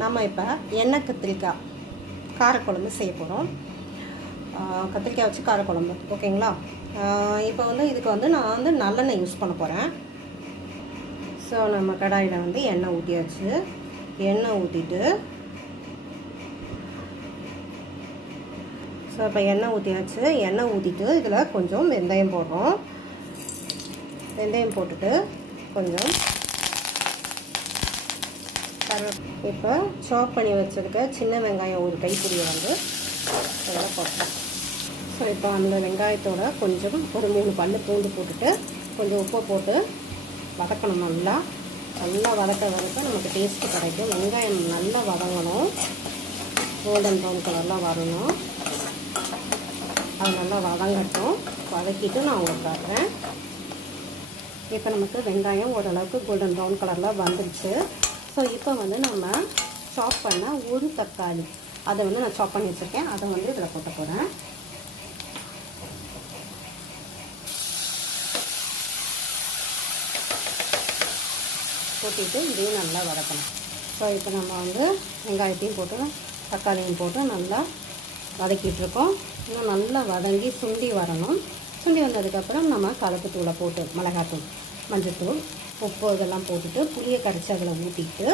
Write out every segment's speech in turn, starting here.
நம்ம இப்போ எண்ணெய் கத்திரிக்காய் காரக்குழம்பு செய்ய போகிறோம். கத்திரிக்காய் வச்சு காரக்குழம்பு, ஓகேங்களா? இப்போ வந்து இதுக்கு வந்து நான் வந்து நல்லெண்ணெய் யூஸ் பண்ண போகிறேன். ஸோ நம்ம கடாயில் வந்து எண்ணெய் ஊற்றியாச்சு. எண்ணெய் ஊற்றிட்டு ஸோ இப்போ எண்ணெய் ஊற்றியாச்சு. எண்ணெய் ஊற்றிட்டு இதில் கொஞ்சம் வெந்தயம் போடுறோம். வெந்தயம் போட்டுட்டு கொஞ்சம் இப்போ சாப் பண்ணி வச்சுருக்க சின்ன வெங்காயம் ஒரு கைப்பிடியை வந்து இதெல்லாம் போட்டோம். ஸோ இப்போ அந்த வெங்காயத்தோட கொஞ்சம் ஒரு 3 பல்லு பூண்டு போட்டுட்டு கொஞ்சம் உப்பு போட்டு வதக்கணும். நல்லா வதக்க நமக்கு டேஸ்ட்டு கிடைக்கும். வெங்காயம் நல்லா வதங்கணும், கோல்டன் ப்ரௌன் கலர்லாம் வரணும். அது நல்லா வதங்கட்டும். வதக்கிட்டு நான் உங்களுக்கு காட்டுறேன். இப்போ நமக்கு வெங்காயம் ஓரளவுக்கு கோல்டன் ப்ரௌன் கலரில் வந்துடுச்சு. ஸோ இப்போ வந்து நம்ம சாப் பண்ண ஒரு தக்காளி, அதை வந்து நான் சாப் பண்ணி வச்சுருக்கேன். அதை வந்து இதில் போட்ட போகிறேன். போட்டுட்டு இதையும் நல்லா வதக்கணும். ஸோ இப்போ நம்ம வந்து வெங்காயத்தையும் போட்டு தக்காளியும் போட்டு நல்லா வதக்கிட்டுருக்கோம். இன்னும் நல்லா வதங்கி சுண்டி வரணும். சுண்டி வந்ததுக்கப்புறம் நம்ம கலப்புத்தூளை போட்டு மிளகாத்தூள், மஞ்சள்தூள், உப்பு இதெல்லாம் போட்டுட்டு புளியை கரைச்சி அதில் ஊற்றிட்டு,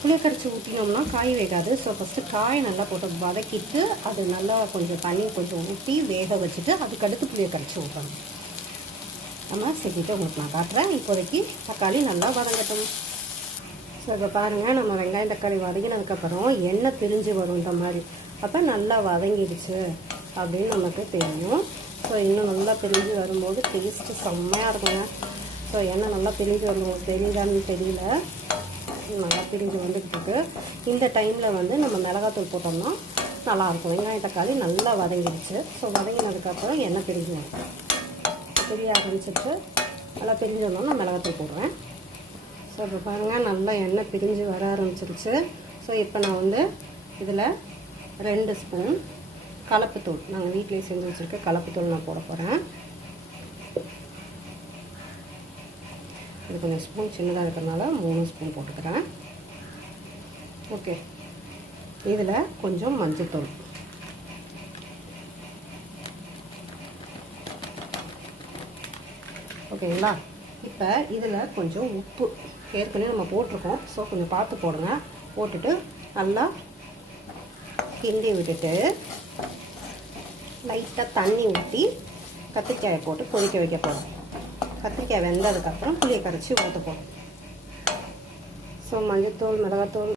புளியை கரைச்சி ஊற்றினோம்னா காய் வேகாது. ஸோ ஃபஸ்ட்டு காய் நல்லா போட்டு வதக்கிட்டு அது நல்லா கொஞ்சம் தண்ணி கொஞ்சம் ஊற்றி வேக வச்சுட்டு அதுக்கடுத்து புளியை கரைச்சி ஊற்றணும். நம்ம செஞ்சுட்டு உங்களுக்கு நான் காட்டுறேன். இப்போதைக்கு தக்காளி நல்லா வதங்கட்டும். ஸோ இப்போ பாருங்கள், நம்ம வெங்காயம் தக்காளி வதங்கினதுக்கப்புறம் எண்ணெய் பிரிஞ்சு வரும் இந்த மாதிரி. அப்போ நல்லா வதங்கிடுச்சு அப்படின்னு நமக்கு தெரியும். ஸோ இன்னும் நல்லா பிரிஞ்சு வரும்போது டேஸ்ட்டு செம்மையாக இருக்குங்க. ஸோ எண்ணெய் நல்லா பிரிஞ்சு வரும்போது தெரியுதான்னு தெரியல, நல்லா பிரிஞ்சு வந்துக்கிட்டு இந்த டைமில் வந்து நம்ம மிளகாத்தூள் போட்டோம்னா நல்லாயிருக்கும். வெங்காயம் தக்காளி நல்லா வதங்கிடுச்சு. ஸோ வதங்கினதுக்கப்புறம் எண்ணெய் பிரிஞ்சு பிரிய ஆரம்பிச்சிட்டு நல்லா பிரிஞ்சு வந்தோம்னா நான் மிளகாத்தூள் போடுவேன். ஸோ இப்போ பாருங்கள், நல்லா எண்ணெய் பிரிஞ்சு வர ஆரம்பிச்சிருச்சு. ஸோ இப்போ நான் வந்து இதில் 2 ஸ்பூன் கலப்புத்தூள், நாங்கள் வீட்டிலேயே செஞ்சு வச்சுருக்க கலப்புத்தூள் நான் போட போகிறேன். இது கொஞ்சம் ஸ்பூன் சின்னதாக இருக்கிறதுனால 3 ஸ்பூன் போட்டுக்கிறேன். ஓகே, இதில் கொஞ்சம் மஞ்சள்தூள், ஓகேங்களா? இப்போ இதில் கொஞ்சம் உப்பு ஏற்கனவே நம்ம போட்டிருக்கோம். ஸோ கொஞ்சம் பார்த்து போடுங்க. போட்டுட்டு நல்லா கிண்டி விட்டுட்டு லைட்டாக தண்ணி ஊற்றி கத்திரிக்காயை போட்டு கொதிக்க வைக்க போகிறோம். கத்திரிக்காய் வெந்ததுக்கப்புறம் புளியை கரைச்சி ஊற்ற போகிறோம். ஸோ மஞ்சள்தூள், மிளகாத்தூள்,